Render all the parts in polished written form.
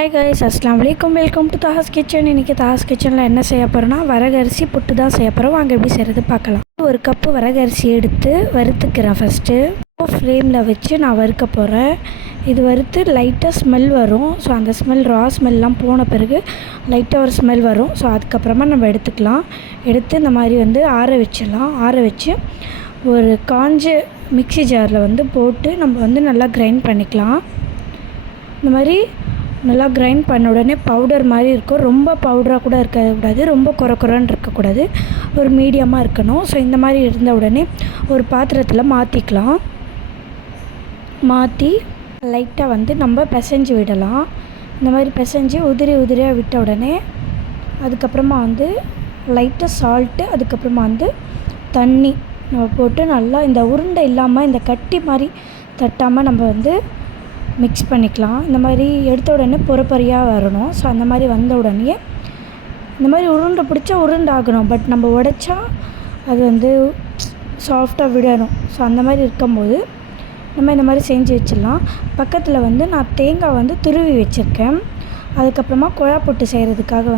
Hi guys, அஸ்ஸலாமு அலைக்கும். Welcome to Taha's kitchen. இன்றைக்கி தாஹாஸ் கிச்சனில் என்ன செய்ய போகிறோன்னா வரகரிசி புட்டு தான் செய்ய போகிறோம். வாங்க எப்படி செய்கிறது பார்க்கலாம். ஒரு கப்பு வரகரிசி எடுத்து வறுத்துக்கிறேன். ஃபஸ்ட்டு ஃப்ளேமில் வச்சு நான் வறுக்க போகிறேன். இது வறுத்து லைட்டாக ஸ்மெல் வரும். ஸோ அந்த ஸ்மெல் ரா ஸ்மெல்லாம் போன பிறகு லைட்டாக ஒரு ஸ்மெல் வரும். ஸோ அதுக்கப்புறமா நம்ம எடுத்துக்கலாம். எடுத்து இந்த மாதிரி ஆற வச்சிடலாம். ஆற வச்சு ஒரு காஞ்ச மிக்ஸி ஜாரில் போட்டு நம்ம நல்லா கிரைண்ட் பண்ணிக்கலாம். இந்த மாதிரி நல்லா கிரைண்ட் பண்ண உடனே பவுடர் மாதிரி இருக்கும். ரொம்ப பவுடராக கூட இருக்கக்கூடாது, ரொம்ப குறன்னு இருக்கக்கூடாது, ஒரு மீடியமாக இருக்கணும். ஸோ இந்த மாதிரி இருந்த உடனே ஒரு பாத்திரத்தில் மாற்றிக்கலாம். மாற்றி லைட்டாக நம்ம பிசைஞ்சு விடலாம். இந்த மாதிரி பிசைஞ்சு உதிரியாக விட்ட உடனே அதுக்கப்புறமா லைட்டாக சால்ட்டு, அதுக்கப்புறமா தண்ணி நம்ம போட்டு நல்லா இந்த உருண்டை இல்லாமல் இந்த கட்டி மாதிரி தட்டாமல் நம்ம மிக்ஸ் பண்ணிக்கலாம். இந்த மாதிரி எடுத்த உடனே பொறியாக வரணும். ஸோ அந்த மாதிரி வந்த உடனே இந்த மாதிரி உருண்டை பிடிச்சா உருண்டை ஆகணும். பட் நம்ம உடைச்சா அது சாஃப்டாக விடணும். ஸோ அந்த மாதிரி இருக்கும்போது நம்ம இந்த மாதிரி செஞ்சு வச்சிடலாம். பக்கத்தில் நான் தேங்காய் துருவி வச்சுருக்கேன். அதுக்கப்புறமா குழா புட்டு செய்கிறதுக்காக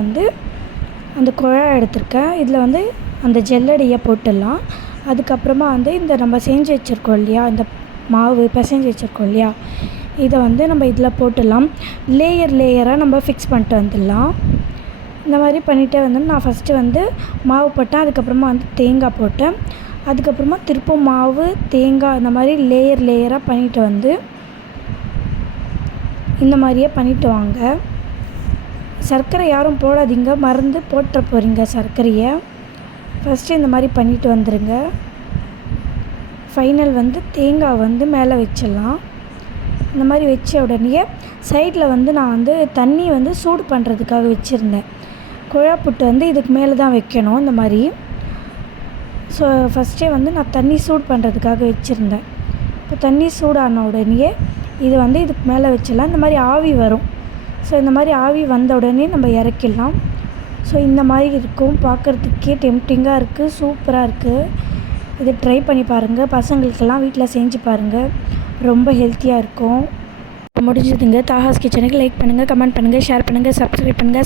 அந்த குழா எடுத்திருக்கேன். இதில் அந்த ஜல்லடியை போட்டுடலாம். அதுக்கப்புறமா இந்த நம்ம செஞ்சு வச்சுருக்கோம் இல்லையா, இந்த மாவு பிசைஞ்சு வச்சுருக்கோம் இல்லையா, இதை நம்ம இதில் போட்டுடலாம். லேயராக நம்ம ஃபிக்ஸ் பண்ணிட்டு வந்துடலாம். இந்த மாதிரி பண்ணிகிட்டே நான் ஃபஸ்ட்டு மாவு போட்டேன். அதுக்கப்புறமா தேங்காய் போட்டேன். அதுக்கப்புறமா திருப்பும் மாவு, தேங்காய், இந்த மாதிரி லேயராக பண்ணிவிட்டு இந்த மாதிரியே பண்ணிவிட்டு வாங்க. சர்க்கரை யாரும் போடாதீங்க, மறந்து போட்டுற போகிறீங்க சர்க்கரையை. ஃபஸ்ட்டு இந்த மாதிரி பண்ணிவிட்டு வந்துடுங்க. ஃபைனல் தேங்காய் மேலே வச்சிடலாம். இந்த மாதிரி வச்ச உடனே சைடில் நான் தண்ணி சூடு பண்ணுறதுக்காக வச்சுருந்தேன். குழா புட்டு இதுக்கு மேலே தான் வைக்கணும் இந்த மாதிரி. ஸோ ஃபஸ்ட்டே நான் தண்ணி சூடு பண்ணுறதுக்காக வச்சுருந்தேன். இப்போ தண்ணி சூடான உடனே இது இதுக்கு மேலே வச்சிடலாம். இந்த மாதிரி ஆவி வரும். ஸோ இந்த மாதிரி ஆவி வந்த உடனே நம்ம இறக்கிடலாம். ஸோ இந்த மாதிரி இருக்கும். பார்க்குறதுக்கே டெம்ப்டிங்காக இருக்குது, சூப்பராக இருக்குது. இது ட்ரை பண்ணி பாருங்கள். பசங்களுக்கெல்லாம் வீட்டில் செஞ்சு பாருங்கள், ரொம்ப ஹெல்த்தியாக இருக்கும். முடிஞ்சதுங்க. தாஹாஸ் கிச்சனுக்கு லைக் பண்ணுங்கள், கமெண்ட் பண்ணுங்கள், ஷேர் பண்ணுங்கள், சப்ஸ்கிரைப் பண்ணுங்கள்.